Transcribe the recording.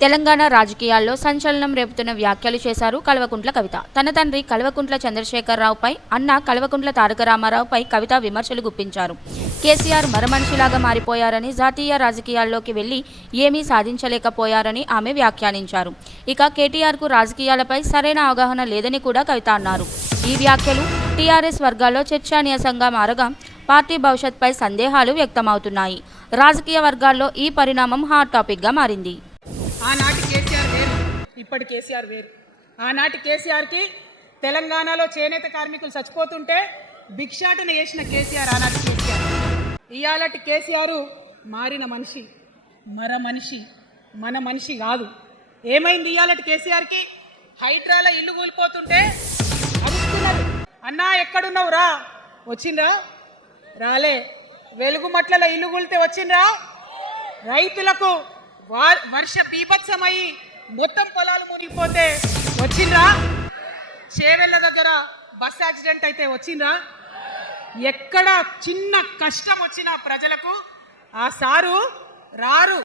తెలంగాణ రాజకీయాల్లో సంచలనం రేపుతున్న వ్యాఖ్యలు చేశారు కల్వకుంట్ల కవిత. తన తండ్రి కల్వకుంట్ల చంద్రశేఖరరావుపై, అన్న కల్వకుంట్ల తారక రామారావుపై కవిత విమర్శలు గుప్పించారు. కేసీఆర్ మరమనిషిలాగా మారిపోయారని, జాతీయ రాజకీయాల్లోకి వెళ్లి ఏమీ సాధించలేకపోయారని ఆమె వ్యాఖ్యానించారు. ఇక కేటీఆర్కు రాజకీయాలపై సరైన అవగాహన లేదని కూడా కవిత అన్నారు. ఈ వ్యాఖ్యలు టీఆర్ఎస్ వర్గాల్లో చర్చానీయాంశంగా మారగా పార్టీ భవిష్యత్పై సందేహాలు వ్యక్తమవుతున్నాయి. రాజకీయ వర్గాల్లో ఈ పరిణామం హాట్ టాపిక్గా మారింది. ఆనాటి కేసీఆర్ వేరు, ఇప్పటి కేసీఆర్ వేరు. ఆనాటి కేసీఆర్కి తెలంగాణలో చేనేత కార్మికులు చచ్చిపోతుంటే భిక్షాటన చేసిన కేసీఆర్ ఆనాటి కేసీఆర్. ఇయాలటి కేసీఆర్ మారిన మనిషి, మనిషి, మన మనిషి కాదు. ఏమైంది ఇయాలటి కేసీఆర్కి? హైడ్రాలో ఇల్లు కూలిపోతుంటే అరుస్తున్నారు, అన్నా ఎక్కడున్నావు రా, వచ్చిందా? రాలే. వెలుగుమట్లలో ఇల్లు కూలితే వచ్చిందా? రైతులకు వర్ష బీభత్సమయ్యి మొత్తం పొలాలు మునిగిపోతే వచ్చిండ్రా? చేవెళ్ళ దగ్గర బస్ యాక్సిడెంట్ అయితే వచ్చిండ్రా? ఎక్కడ చిన్న కష్టం వచ్చినా ప్రజలకు ఆ సారు రారు.